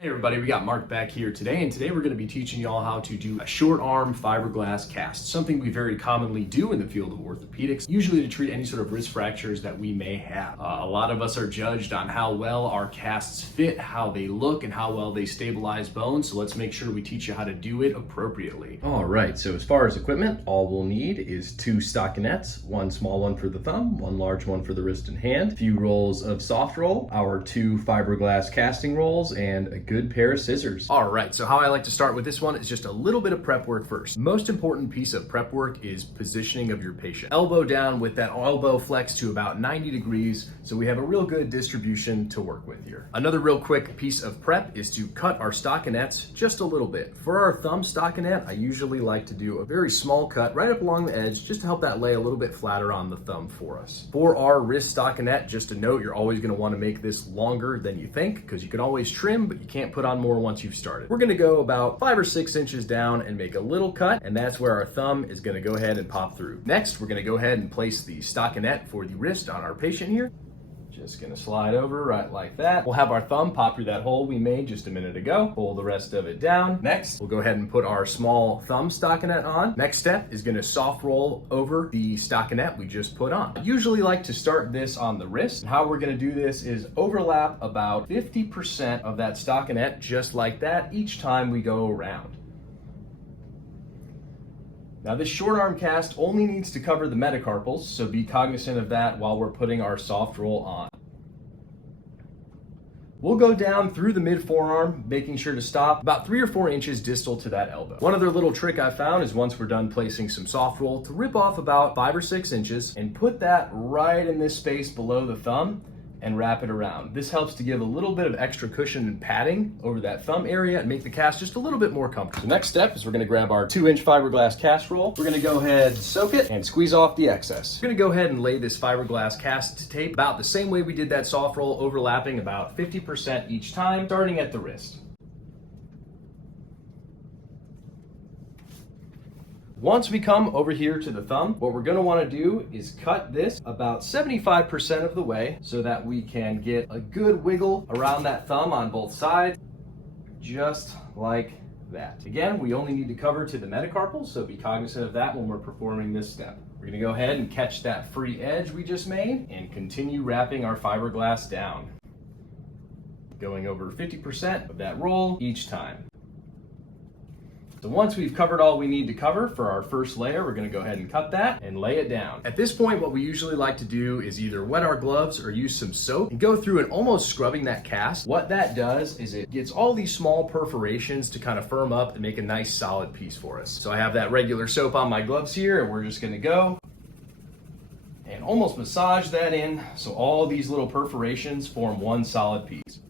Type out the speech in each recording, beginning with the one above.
Hey everybody, we got Mark back here today, and today we're going to be teaching y'all how to do a short arm fiberglass cast, something we very commonly do in the field of orthopedics, usually to treat any sort of wrist fractures that we may have. A lot of us are judged on how well our casts fit, how they look, and how well they stabilize bones, so let's make sure we teach you how to do it appropriately. All right, so as far as equipment, all we'll need is 2 stockinettes, one small one for the thumb, one large one for the wrist and hand, a few rolls of soft roll, our 2 fiberglass casting rolls, and a good pair of scissors. All right, so how I like to start with this one is just a little bit of prep work first. Most important piece of prep work is positioning of your patient. Elbow down with that elbow flex to about 90 degrees, so we have a real good distribution to work with here. Another real quick piece of prep is to cut our stockinettes just a little bit. For our thumb stockinette, I usually like to do a very small cut right up along the edge just to help that lay a little bit flatter on the thumb for us. For our wrist stockinette, just a note, you're always going to want to make this longer than you think because you can always trim, but you can't put on more once you've started. We're going to go about 5 or 6 inches down and make a little cut, and that's where our thumb is going to go ahead and pop through. Next, we're going to go ahead and place the stockinette for the wrist on our patient here. Just gonna slide over right like that. We'll have our thumb pop through that hole we made just a minute ago. Pull the rest of it down. Next, we'll go ahead and put our small thumb stockinette on. Next step is gonna soft roll over the stockinette we just put on. I usually like to start this on the wrist. How we're gonna do this is overlap about 50% of that stockinette just like that each time we go around. Now this short arm cast only needs to cover the metacarpals, so be cognizant of that while we're putting our soft roll on. We'll go down through the mid forearm, making sure to stop about 3 or 4 inches distal to that elbow. One other little trick I found is once we're done placing some soft roll, to rip off about 5 or 6 inches and put that right in this space below the thumb and wrap it around. This helps to give a little bit of extra cushion and padding over that thumb area and make the cast just a little bit more comfortable. The next step is we're gonna grab our 2-inch fiberglass cast roll. We're gonna go ahead, soak it, and squeeze off the excess. We're gonna go ahead and lay this fiberglass cast tape about the same way we did that soft roll, overlapping about 50% each time, starting at the wrist. Once we come over here to the thumb, what we're gonna wanna do is cut this about 75% of the way so that we can get a good wiggle around that thumb on both sides, just like that. Again, we only need to cover to the metacarpals, so be cognizant of that when we're performing this step. We're gonna go ahead and catch that free edge we just made and continue wrapping our fiberglass down, going over 50% of that roll each time. So once we've covered all we need to cover for our first layer, we're gonna go ahead and cut that and lay it down. At this point, what we usually like to do is either wet our gloves or use some soap and go through and almost scrubbing that cast. What that does is it gets all these small perforations to kind of firm up and make a nice solid piece for us. So I have that regular soap on my gloves here, and we're just gonna go and almost massage that in so all these little perforations form one solid piece.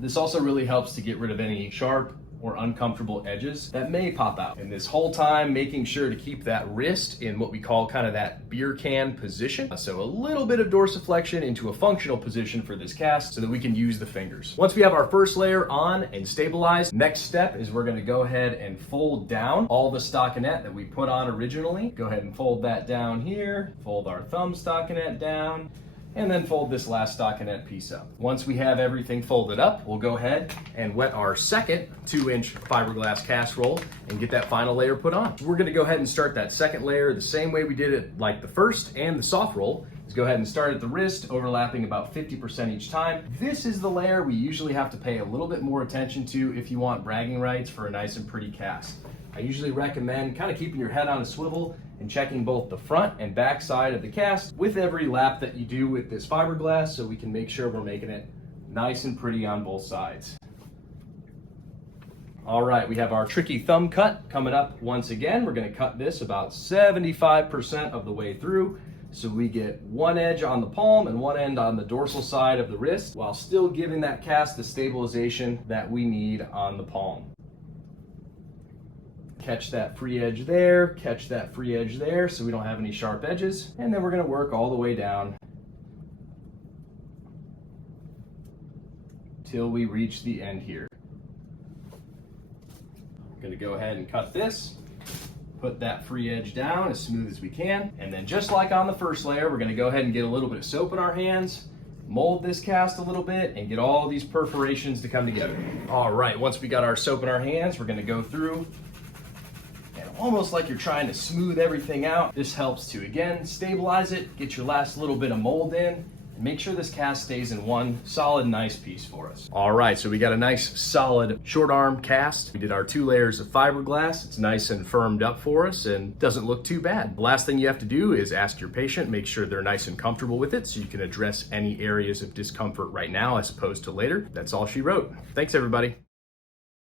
This also really helps to get rid of any sharp or uncomfortable edges that may pop out. And this whole time, making sure to keep that wrist in what we call kind of that beer can position. So a little bit of dorsiflexion into a functional position for this cast so that we can use the fingers. Once we have our first layer on and stabilized, next step is we're gonna go ahead and fold down all the stockinette that we put on originally. Go ahead and fold that down here, fold our thumb stockinette down, and then fold this last stockinette piece up. Once we have everything folded up, we'll go ahead and wet our second 2-inch fiberglass cast roll and get that final layer put on. We're gonna go ahead and start that second layer the same way we did it like the first and the soft roll. Is go ahead and start at the wrist, overlapping about 50% each time. This is the layer we usually have to pay a little bit more attention to if you want bragging rights for a nice and pretty cast. I usually recommend kind of keeping your head on a swivel and checking both the front and back side of the cast with every lap that you do with this fiberglass so we can make sure we're making it nice and pretty on both sides. All right, we have our tricky thumb cut coming up once again. We're gonna cut this about 75% of the way through so we get one edge on the palm and one end on the dorsal side of the wrist while still giving that cast the stabilization that we need on the palm. Catch that free edge there, catch that free edge there so we don't have any sharp edges. And then we're gonna work all the way down till we reach the end here. I'm gonna go ahead and cut this, put that free edge down as smooth as we can. And then just like on the first layer, we're gonna go ahead and get a little bit of soap in our hands mold this cast a little bit and get all these perforations to come together. All right, once we got our soap in our hands, we're gonna go through and almost like you're trying to smooth everything out. This helps to, again, stabilize it, get your last little bit of mold in, and make sure this cast stays in one solid, nice piece for us. All right, so we got a nice, solid short arm cast. We did our 2 layers of fiberglass. It's nice and firmed up for us and doesn't look too bad. The last thing you have to do is ask your patient, make sure they're nice and comfortable with it so you can address any areas of discomfort right now as opposed to later. That's all she wrote. Thanks, everybody.